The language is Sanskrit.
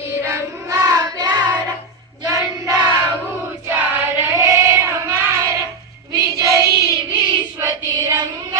रङ्गा प्यण्डा रहे हमारा विजयी विस्वतिरङ्ग